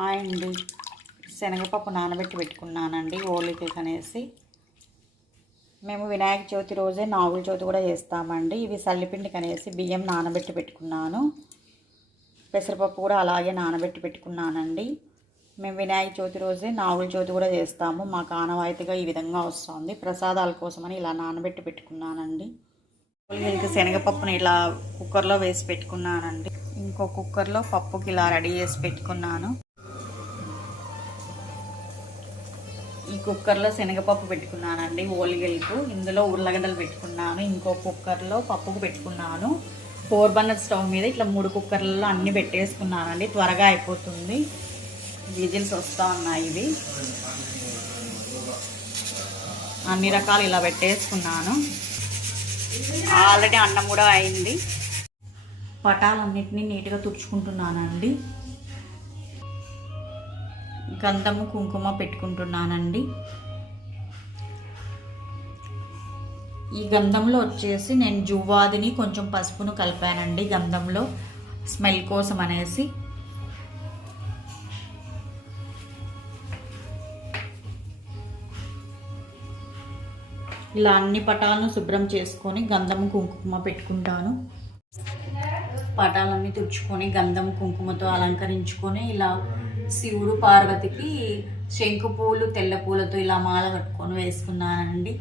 అండి శనగపప్పు నానబెట్టి పెట్టుకున్నానండి ఓలికలకి అనేసి. మేము వినాయక చవితి రోజే నాగుల చవితి కూడా చేస్తామండి. ఇవి సల్లిపిండికి అనేసి బియ్యం నానబెట్టి పెట్టుకున్నాను. పెసరపప్పు కూడా అలాగే నానబెట్టి పెట్టుకున్నానండి. మేము వినాయక చవితి రోజే నాగుల చవితి కూడా చేస్తాము. మాకు ఆనవాయితీగా ఈ విధంగా వస్తుంది. ప్రసాదాల కోసమని ఇలా నానబెట్టి పెట్టుకున్నానండి. ఓలికలకి శనగపప్పుని ఇలా కుక్కర్లో వేసి పెట్టుకున్నానండి. ఇంకో కుక్కర్లో పప్పుకి ఇలా రెడీ చేసి పెట్టుకున్నాను. ఈ కుక్కర్లో శనగపప్పు పెట్టుకున్నానండి ఓలిగలకు. ఇందులో ఉర్లగడ్డలు పెట్టుకున్నాను. ఇంకో కుక్కర్లో పప్పుకు పెట్టుకున్నాను. 4 బర్నర్ స్టవ్ మీద ఇట్లా 3 కుక్కర్లలో అన్నీ పెట్టేసుకున్నానండి. త్వరగా అయిపోతుంది. విజిల్స్ వస్తూ ఉన్నాయి. ఇవి అన్ని రకాలు ఇలా పెట్టేసుకున్నాను. ఆల్రెడీ అన్నం కూడా అయింది. పటాలన్నిటినీ నీట్గా తుడుచుకుంటున్నానండి. గంధము కుంకుమ పెట్టుకుంటున్నానండి. ఈ గంధంలో వచ్చేసి నేను జువ్వాదిని కొంచెం పసుపును కలిపానండి గంధంలో స్మెల్ కోసం అనేసి. ఇలా అన్ని పటాలను శుభ్రం చేసుకొని గంధము కుంకుమ పెట్టుకుంటాను. పటాలన్నీ తుడుచుకొని గంధం కుంకుమతో అలంకరించుకొని ఇలా శివుడు పార్వతికి శంకు పూలు తెల్ల పూలతో ఇలా మాల కట్టుకొని వేసుకున్నానండి.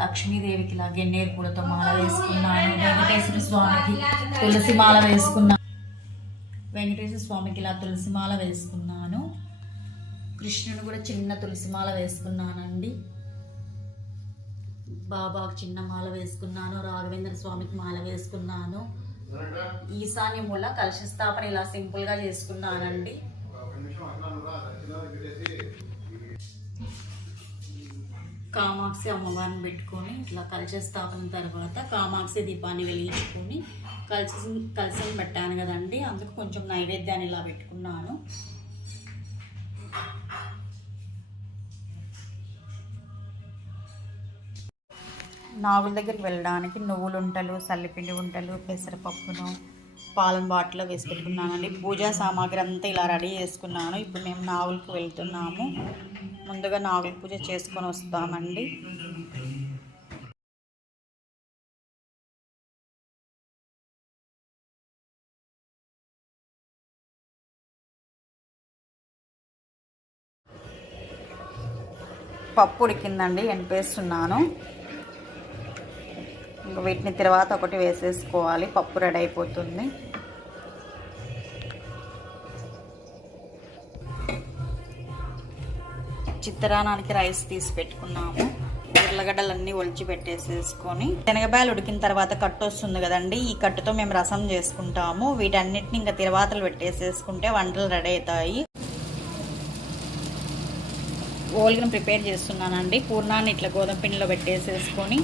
లక్ష్మీదేవికి ఇలా గన్నేరు పూలతో మాల వేసుకున్నాను. వెంకటేశ్వర స్వామికి తులసి మాల వేసుకున్నాను. వెంకటేశ్వర స్వామికి ఇలా తులసి మాల వేసుకున్నాను. కృష్ణుడు కూడా చిన్న తులసి మాల వేసుకున్నానండి. బాబాకు చిన్న మాల వేసుకున్నాను. రాఘవేంద్ర స్వామికి మాల వేసుకున్నాను. ఈశాన్య మూల కలశ స్థాపన ఇలా సింపుల్గా చేసుకున్నానండి. కామాక్షి అమ్మవారిని పెట్టుకొని ఇట్లా కలశ స్థాపన తర్వాత కామాక్షి దీపాన్ని వెలిగించుకొని కలశం పెట్టాను కదండి. అందుకు కొంచెం నైవేద్యాన్ని ఇలా పెట్టుకున్నాను. నాగుల దగ్గరికి వెళ్ళడానికి నువ్వులు ఉంటలు, సల్లిపిండి ఉంటలు, పెసరపప్పును పాలన బాటిల్లో వేసి పెట్టుకున్నానండి. పూజా సామాగ్రి అంతా ఇలా రెడీ చేసుకున్నాను. ఇప్పుడు మేము నాగులకు వెళ్తున్నాము. ముందుగా నాగుల పూజ చేసుకొని వస్తామండి. పప్పు ఉడికిందండి, ఎనిపేస్తున్నాను. ఇంకా వీటిని తర్వాత ఒకటి వేసేసుకోవాలి. పప్పు రెడీ అయిపోతుంది. చిత్తరానానికి రైస్ తీసి పెట్టుకున్నాము. ఉర్లగడ్డలన్నీ ఒలిచి పెట్టేసేసుకొని శనగబాయలు ఉడికిన తర్వాత కట్టు వస్తుంది కదండి. ఈ కట్టుతో మేము రసం చేసుకుంటాము. వీటన్నిటిని ఇంకా తిరువాతలు పెట్టేసేసుకుంటే వంటలు రెడీ అవుతాయి. ఓలిగను ప్రిపేర్ చేస్తున్నానండి. పూర్ణాన్ని ఇట్లా గోధుమ పిండిలో పెట్టేసేసుకొని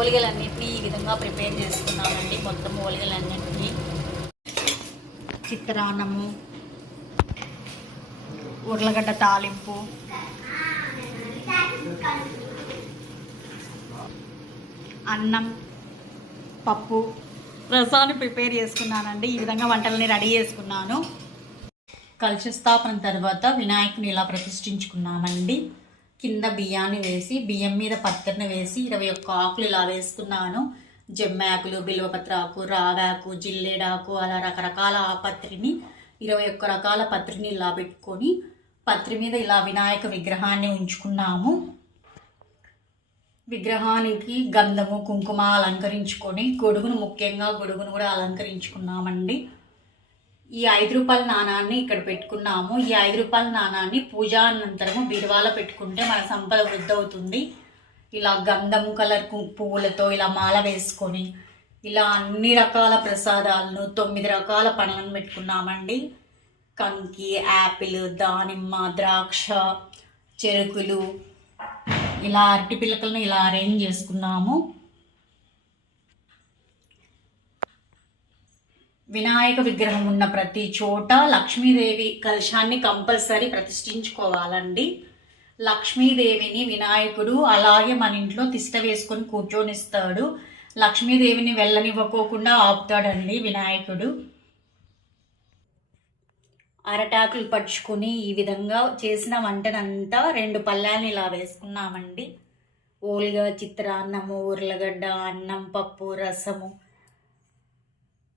ఓలిగలన్నింటినీ ఈ విధంగా ప్రిపేర్ చేసుకున్నామండి. మొత్తం ఓలిగలన్నింటినీ చిత్రాన్నము, ఉర్లగడ్డ తాలింపు, అన్నం, పప్పు, రసాన్ని ప్రిపేర్ చేసుకున్నానండి. ఈ విధంగా వంటలని రెడీ చేసుకున్నాను. కలశ స్థాపన తర్వాత వినాయకుని ఇలా ప్రతిష్ఠించుకున్నామండి. కింద బియ్యాన్ని వేసి బియ్యం మీద పత్తిని వేసి 21 ఆకులు ఇలా వేసుకున్నాను. జమ్మాకులు, బిల్వపత్రాకు, రావాకు, జిల్లేడాకు అలా రకరకాల పత్రిని 21 రకాల పత్రిని ఇలా పెట్టుకొని పత్రి మీద ఇలా వినాయక విగ్రహాన్ని ఉంచుకున్నాము. విగ్రహానికి గంధము కుంకుమ అలంకరించుకొని గొడుగును ముఖ్యంగా గొడుగును కూడా అలంకరించుకున్నామండి. ఈ 5 రూపాయల నాణాన్ని ఇక్కడ పెట్టుకున్నాము. ఈ 5 రూపాయల నాణాన్ని పూజా అనంతరము బీరువాలో పెట్టుకుంటే మన సంపద వృద్ధి అవుతుంది. ఇలా గంధం కలర్ పువ్వులతో ఇలా మాల వేసుకొని ఇలా అన్ని రకాల ప్రసాదాలను 9 రకాల పండ్లను పెట్టుకున్నామండి. కంకి, యాపిల్, దానిమ్మ, ద్రాక్ష, చెరుకులు, ఇలా అరటి పిల్లకలను ఇలా అరేంజ్ చేసుకున్నాము. వినాయక విగ్రహం ఉన్న ప్రతి చోట లక్ష్మీదేవి కలశాన్ని కంపల్సరీ ప్రతిష్ఠించుకోవాలండి. లక్ష్మీదేవిని వినాయకుడు అలాగే మన ఇంట్లో తిష్ట వేసుకొని కూర్చొనిస్తాడు. లక్ష్మీదేవిని వెళ్ళనివ్వకోకుండా ఆపుతాడండి వినాయకుడు. అరటాకులు పరుచుకొని ఈ విధంగా చేసిన వంటనంతా 2 పళ్ళాలను ఇలా వేసుకున్నామండి. ఓలిగా, చిత్రాన్నము, ఉర్లగడ్డ, అన్నం, పప్పు, రసము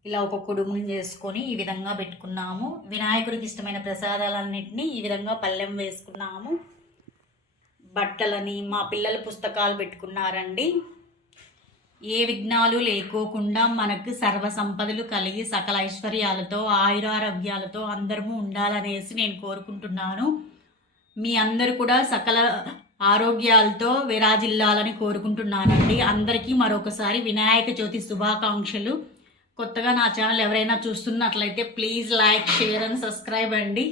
ఇలా ఒక కుడుముని చేసుకొని ఈ విధంగా పెట్టుకున్నాము. వినాయకుడికి ఇష్టమైన ప్రసాదాలన్నింటినీ ఈ విధంగా పళ్ళెం వేసుకున్నాము. బట్టలని మా పిల్లల పుస్తకాలు పెట్టుకున్నారండి. ఏ విఘ్నాలు లేకోకుండా మనకు సర్వ సంపదలు కలిగి సకల ఐశ్వర్యాలతో ఆయురారోగ్యాలతో అందరము ఉండాలనేసి నేను కోరుకుంటున్నాను. మీ అందరూ కూడా సకల ఆరోగ్యాలతో విరాజిల్లాలని కోరుకుంటున్నానండి. అందరికీ మరొకసారి వినాయక చవితి శుభాకాంక్షలు. కొత్తగా నా ఛానల్ ఎవరైనా చూస్తున్నట్లయితే please like, share and subscribe అండి.